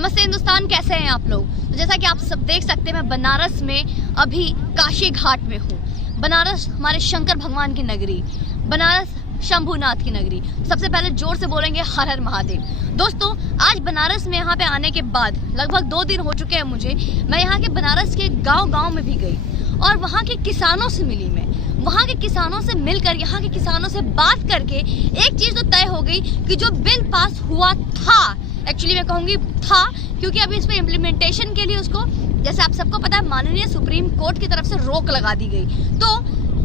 नमस्ते हिंदुस्तान, कैसे हैं आप लोग। तो जैसा कि आप सब देख सकते हैं, मैं बनारस में अभी काशी घाट में हूँ। बनारस हमारे शंकर भगवान की नगरी, बनारस शंभुनाथ की नगरी। सबसे पहले जोर से बोलेंगे हर हर महादेव। दोस्तों, आज बनारस में यहाँ पे आने के बाद लगभग 2 दिन हो चुके हैं मुझे। मैं यहाँ के बनारस के गांव में भी गई और वहाँ के किसानों से मिली। मैं वहाँ के किसानों से मिलकर, यहाँ के किसानों से बात करके एक चीज तो तय हो गई कि जो बिल पास हुआ था, एक्चुअली मैं कहूँगी था, क्योंकि अभी इस पे इम्प्लीमेंटेशन के लिए उसको, जैसे आप सबको पता है, माननीय सुप्रीम कोर्ट की तरफ से रोक लगा दी गई। तो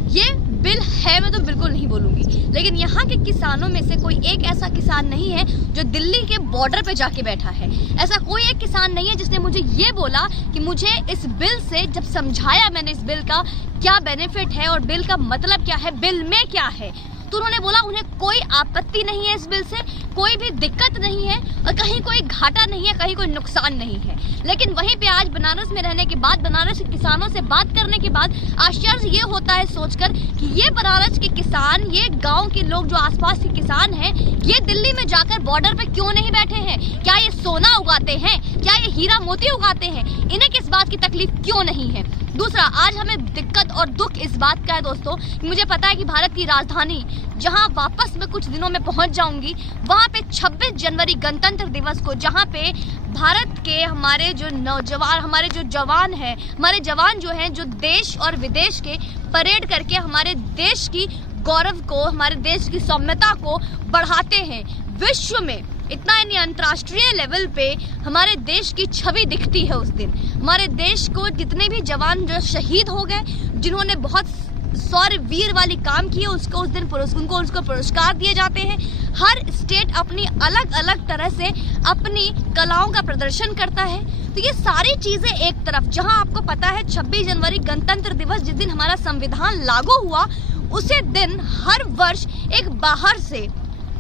ये बिल है, मैं तो बिल्कुल नहीं बोलूंगी, लेकिन यहाँ के किसानों में से कोई एक ऐसा किसान नहीं है जो दिल्ली के बॉर्डर पे जाके बैठा है। ऐसा कोई एक किसान नहीं है जिसने मुझे ये बोला कि मुझे इस बिल से, जब समझाया मैंने इस बिल का क्या बेनिफिट है और बिल का मतलब क्या है, बिल में क्या है, तो उन्होंने बोला उन्हें कोई आपत्ति नहीं है इस बिल से, कोई भी दिक्कत नहीं है और कहीं कोई घाटा नहीं है, कहीं कोई नुकसान नहीं है। लेकिन वहीं पे आज बनारस में रहने के बाद, बनारस के किसानों से बात करने के बाद आश्चर्य ये होता है सोचकर कि ये बनारस के किसान, ये गांव के लोग जो आसपास के किसान हैं, ये दिल्ली में जाकर बॉर्डर पे क्यों नहीं बैठे हैं? क्या ये सोना उगाते हैं? क्या ये हीरा मोती उगाते हैं? इन्हें किस बात की तकलीफ क्यों नहीं है? दूसरा, आज हमें दिक्कत और दुख इस बात का है दोस्तों, मुझे पता है कि भारत की राजधानी, जहां वापस मैं कुछ दिनों में पहुंच जाऊंगी, वहां पे 26 जनवरी गणतंत्र दिवस को, जहां पे भारत के हमारे जो नौजवान, हमारे जो जवान हैं, हमारे जवान जो हैं, जो देश और विदेश के परेड करके हमारे देश की गौरव को, हमारे देश की सौम्यता को बढ़ाते हैं। विश्व में इतना यानी अंतर्राष्ट्रीय लेवल पे हमारे देश की छवि दिखती है उस दिन। हमारे देश को जितने भी जवान जो शहीद हो गए, जिन्होंने बहुत शौर्य वीर वाली काम किए, उसको उस दिन उनको पुरस्कार दिए जाते हैं। हर स्टेट अपनी अलग अलग तरह से अपनी कलाओं का प्रदर्शन करता है। तो ये सारी चीजें एक तरफ, जहां आपको पता है 26 जनवरी गणतंत्र दिवस, जिस दिन हमारा संविधान लागू हुआ, उसी दिन हर वर्ष एक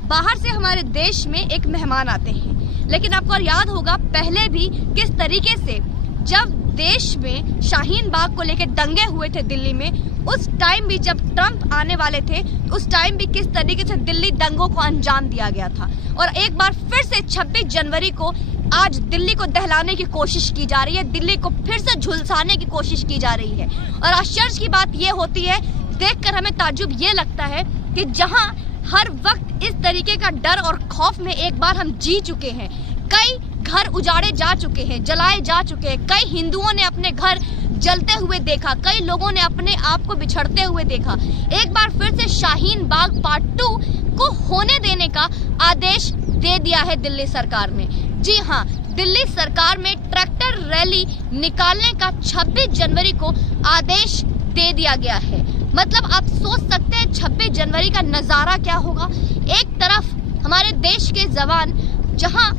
बाहर से हमारे देश में एक मेहमान आते हैं। लेकिन आपको याद होगा पहले भी किस तरीके से, जब देश में शाहीन बाग को लेकर दंगे हुए थे दिल्ली में, उस टाइम भी जब ट्रंप आने वाले थे, उस टाइम भी किस तरीके से दिल्ली दंगों को अंजाम दिया गया था। और एक बार फिर से 26 जनवरी को आज दिल्ली को दहलाने की कोशिश की जा रही है, दिल्ली को फिर से झुलसाने की कोशिश की जा रही है। और आश्चर्य की बात यह होती है, देखकर हमें ताज्जुब ये लगता है कि जहां हर वक्त इस तरीके का डर और खौफ में एक बार हम जी चुके हैं, कई घर उजाड़े जा चुके हैं, जलाए जा चुके हैं, कई हिंदुओं ने अपने घर जलते हुए देखा, कई लोगों ने अपने आप को बिछड़ते हुए देखा। एक बार फिर से शाहीन बाग पार्ट 2 को होने देने का आदेश दे दिया है दिल्ली सरकार ने। जी हाँ, दिल्ली सरकार में ट्रैक्टर रैली निकालने का 26 जनवरी को आदेश दे दिया गया है। मतलब आप सोच सकते हैं 26 जनवरी का नजारा क्या होगा। एक तरफ हमारे देश के जवान जहां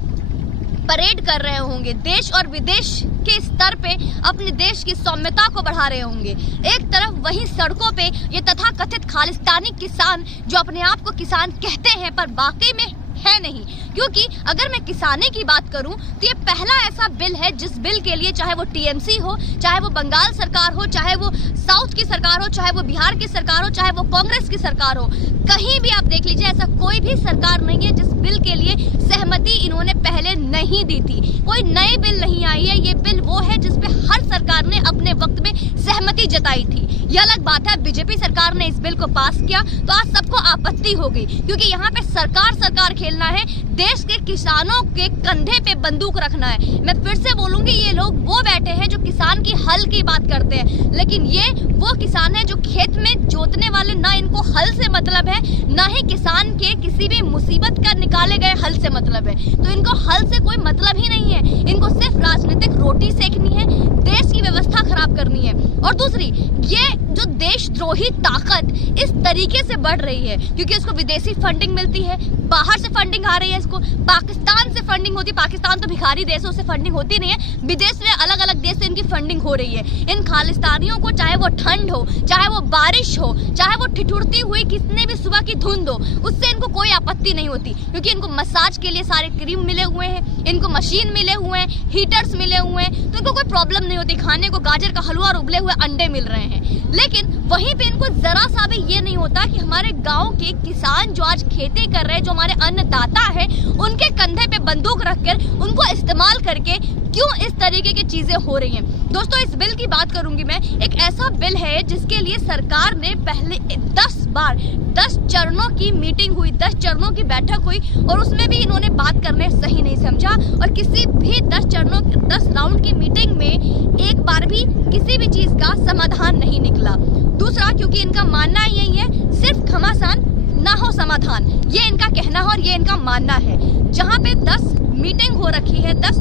परेड कर रहे होंगे, देश और विदेश के स्तर पे अपने देश की सौम्यता को बढ़ा रहे होंगे, एक तरफ वहीं सड़कों पे ये तथाकथित खालिस्तानी किसान, जो अपने आप को किसान कहते हैं पर वाकई में है नहीं। क्योंकि अगर मैं किसानी की बात करूं तो ये पहला ऐसा बिल है जिस बिल के लिए, चाहे वो टीएमसी हो, चाहे वो बंगाल सरकार हो, चाहे वो साउथ की सरकार हो, चाहे वो बिहार की सरकार हो, चाहे वो कांग्रेस की सरकार हो, कहीं भी आप देख लीजिए, ऐसा कोई भी सरकार नहीं है जिस बिल के लिए सहमति इन्होंने पहले नहीं दी थी। कोई नई बिल नहीं आई है, ये बिल वो है जिसपे हर सरकार ने अपने वक्त में सहमति जताई थी। यह अलग बात है, बीजेपी सरकार ने इस बिल को पास किया तो आज सबको आपत्ति हो गई, क्योंकि यहाँ पे सरकार खेलना है, देश के किसानों के कंधे पे बंदूक रखना है। मैं फिर से बोलूंगी, ये लोग वो बैठे हैं जो किसान की हल की बात करते हैं, लेकिन ये वो किसान हैं जो खेत में जोतने वाले, ना इनको हल से मतलब है, ना ही किसान के किसी भी मुसीबत का निकाले गए हल से मतलब है। तो इनको हल से कोई मतलब ही नहीं है, इनको सिर्फ राजनीतिक रोटी सेकनी है, देश की व्यवस्था खराब करनी है। और दूसरी, ये जो देशद्रोही ताकत इस तरीके से बढ़ रही है क्योंकि इसको विदेशी फंडिंग मिलती है, बाहर से फंडिंग आ रही है, इसको पाकिस्तान से फंडिंग होती है। पाकिस्तान तो भिखारी देशों से फंडिंग होती नहीं है, विदेश में अलग अलग देश से इनकी फंडिंग हो रही है। इन खालिस्तानियों को, चाहे वो ठंड हो, चाहे वो बारिश हो, चाहे वो ठिठुरती हुई कितने भी सुबह की धुंध हो, उससे इनको कोई आपत्ति नहीं होती, क्योंकि इनको मसाज के लिए सारे क्रीम मिले हुए हैं, इनको मशीन मिले हुए हैं, हीटर्स मिले हुए हैं, तो इनको कोई प्रॉब्लम नहीं होती। खाने को गाजर का हलवा और उबले हुए अंडे मिल रहे हैं। लेकिन वहीं पे इनको जरा सा भी ये नहीं होता कि हमारे गांव के किसान जो आज खेती कर रहे हैं, जो हमारे अन्नदाता है, उनके कंधे पे बंदूक रखकर उनको इस्तेमाल करके क्यों इस तरीके की चीजें हो रही हैं। दोस्तों, इस बिल की बात करूंगी मैं। एक ऐसा बिल है जिसके लिए सरकार ने पहले 10 चरणों की मीटिंग हुई, 10 चरणों की बैठक हुई, और उसमें भी इन्होंने बात करने सही नहीं समझा, और किसी भी 10 राउंड की मीटिंग में एक बार भी किसी भी चीज का समाधान नहीं निकला। दूसरा, क्योंकि इनका मानना यही है सिर्फ घमासान ना हो समाधान, ये इनका कहना है और ये इनका मानना है। जहाँ पे 10 मीटिंग हो रखी है, 10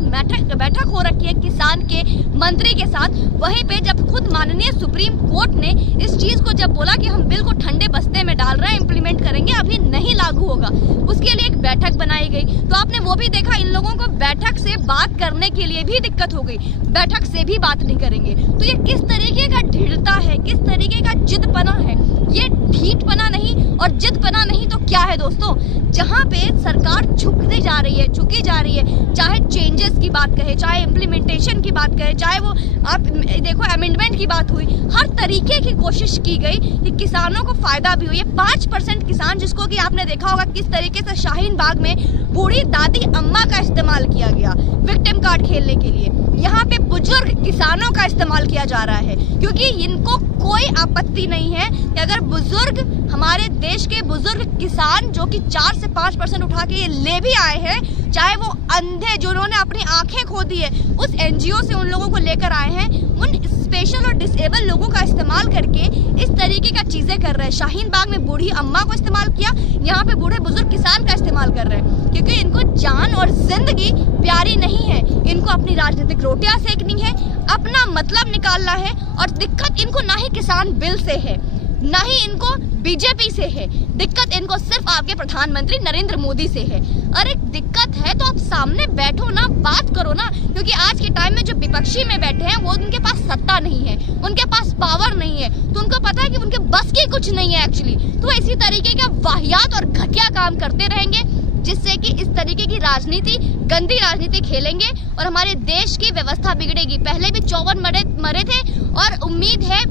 बैठक हो रखी है किसान के मंत्री के साथ, वहीं पे जब खुद माननीय सुप्रीम कोर्ट ने इस चीज को जब बोला कि हम बिल को ठंडे बस्ते में डाल रहे हैं, इम्प्लीमेंट करेंगे, अभी नहीं लागू होगा, उसके लिए एक बैठक बनाई गई। तो आपने वो भी देखा, इन लोगों को बैठक से बात करने के लिए भी दिक्कत हो गई, बैठक से भी बात नहीं करेंगे। तो ये किस तरीके का ढीठता है, किस तरीके का जिदपना है? ये ढीठपना नहीं और जिदपना नहीं तो क्या है दोस्तों? जहाँ पे सरकार झुकी जा रही है, चाहे चेंजेस की बात कहे, चाहे इम्प्लीमेंटेशन की बात कहे, चाहे वो आप देखो अमेंडमेंट की बात हुई, हर तरीके की कोशिश की गई कि किसानों को फायदा भी हो। ये 5% किसान, जिसको कि आपने देखा होगा किस तरीके से शाहीन बाग में बूढ़ी दादी अम्मा का इस्तेमाल किया गया विक्टिम कार्ड खेलने के लिए, यहाँ पे बुजुर्ग किसानों का इस्तेमाल किया जा रहा है, क्योंकि इनको कोई आपत्ति नहीं है कि अगर बुजुर्ग, हमारे देश के बुजुर्ग किसान जो कि 4 से 5% उठा के ये ले भी आए हैं, चाहे वो अंधे जिन्होंने अपनी आंखें खो दी है, उस एनजीओ से उन लोगों को लेकर आए हैं, उन स्पेशल और डिसेबल लोगों का इस्तेमाल करके इस तरीके का चीजें कर रहे हैं। शाहीन बाग में बूढ़ी अम्मा को इस्तेमाल किया, यहाँ पे बूढ़े बुजुर्ग किसान का इस्तेमाल कर रहे हैं, क्योंकि इनको जान और जिंदगी प्यारी नहीं है, इनको अपनी राजनीतिक रोटियां सेकनी है, अपना मतलब निकालना है। और दिक्कत इनको ना ही किसान बिल से है, ना ही इनको बीजेपी से है, दिक्कत इनको सिर्फ आपके प्रधानमंत्री नरेंद्र मोदी से है। अरे दिक्कत है तो आप सामने बैठो ना, बात करो ना, क्योंकि आज के टाइम में जो विपक्षी में बैठे हैं वो उनके पास सत्ता नहीं है, उनके पास पावर नहीं है, तो उनको पता है कि उनके बस की कुछ नहीं है एक्चुअली, तो इसी तरीके का वाहियात और घटिया काम करते रहेंगे, जिससे कि इस तरीके की राजनीति, गंदी राजनीति खेलेंगे और हमारे देश की व्यवस्था बिगड़ेगी। पहले भी 54 मरे थे, और उम्मीद है,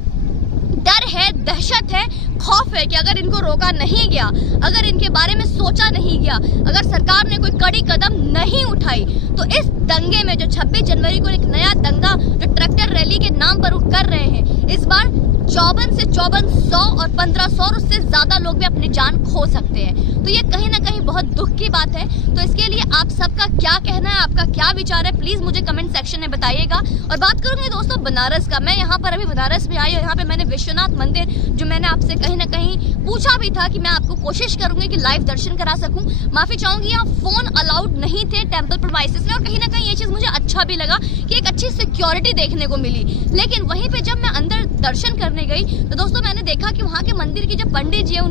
डर है, दहशत है, खौफ है कि अगर इनको रोका नहीं गया, अगर इनके बारे में सोचा नहीं गया, अगर सरकार ने कोई कड़ी कदम नहीं उठाई, तो इस दंगे में जो 26 जनवरी को एक नया दंगा जो ट्रैक्टर रैली के नाम पर कर रहे हैं, इस बार 54 से 5400 और 1500 और उससे ज्यादा लोग भी अपनी जान खो सकते हैं। तो ये कहीं ना कहीं बहुत दुख की बात है। तो इसके लिए आप सबका क्या कहना है, आपका क्या विचार है, प्लीज मुझे कमेंट सेक्शन में बताइएगा। और बात करूंगी दोस्तों बनारस का, मैं यहाँ पर अभी बनारस में आई और यहाँ पे मैंने विश्वनाथ मंदिर, जो मैंने आपसे कहीं ना कहीं पूछा भी था कि मैं आपको कोशिश करूंगी कि लाइव दर्शन करा सकूं, माफी चाहूंगी, यहाँ फोन अलाउड नहीं थे टेम्पल प्रीमाइसेस में, और कहीं ना कहीं ये चीज मुझे अच्छा भी लगा कि एक अच्छी सिक्योरिटी देखने को मिली। लेकिन वहीं पे जब मैं अंदर दर्शन करने गई तो दोस्तों मैंने देखा कि वहाँ के मंदिर के जो पंडित जी है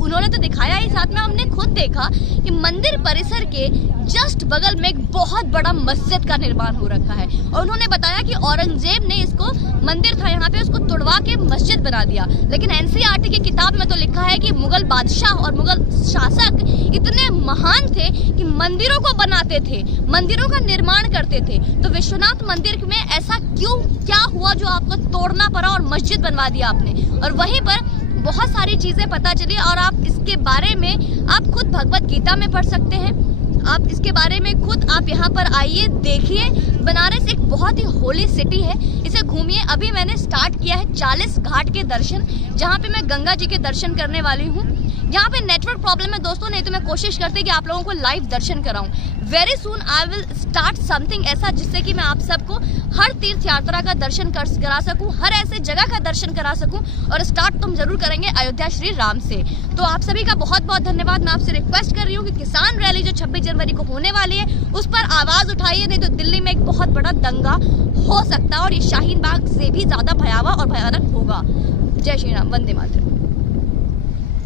उन्होंने तो दिखाया ही, साथ में हमने खुद देखा कि मंदिर परिसर के जस्ट बगल में एक बहुत बड़ा मस्जिद का निर्माण हो रखा है, और उन्होंने बताया कि औरंगजेब ने इसको, मंदिर था यहाँ पे, उसको तुड़वा के मस्जिद बना दिया। लेकिन एनसीईआरटी की किताब में तो लिखा है कि मुगल बादशाह और मुगल शासक इतने महान थे कि मंदिरों को बनाते थे, मंदिरों का निर्माण करते थे। तो विश्वनाथ मंदिर में ऐसा क्यों, क्या हुआ जो आपको तोड़ना पड़ा और मस्जिद बनवा दिया आपने? और वहीं पर बहुत सारी चीजें पता चली, और आप इसके बारे में आप खुद भगवत गीता में पढ़ सकते हैं, आप इसके बारे में खुद आप यहाँ पर आइए, देखिए। बनारस एक बहुत ही होली सिटी है, इसे घूमिए। अभी मैंने स्टार्ट किया है 40 घाट के दर्शन, जहाँ पे मैं गंगा जी के दर्शन करने वाली हूँ। यहाँ पे नेटवर्क प्रॉब्लम है दोस्तों, नहीं तो मैं कोशिश करती कि आप लोगों को लाइव दर्शन कराऊं। Very soon I will start something ऐसा, जिससे कि मैं आप सबको हर तीर्थ यात्रा का दर्शन करा सकूं, हर ऐसे जगह का दर्शन करा सकूं। और स्टार्ट तुम जरूर करेंगे अयोध्या श्री राम से। तो आप सभी का बहुत बहुत धन्यवाद। मैं आपसे रिक्वेस्ट कर रही हूँ कि किसान रैली जो 26 जनवरी को होने वाली है, उस पर आवाज उठाइए, नहीं तो दिल्ली में एक बहुत बड़ा दंगा हो सकता है, और ये शाहीन बाग से भी ज्यादा भयावह और भयानक होगा। जय श्री राम, वंदे मातरम।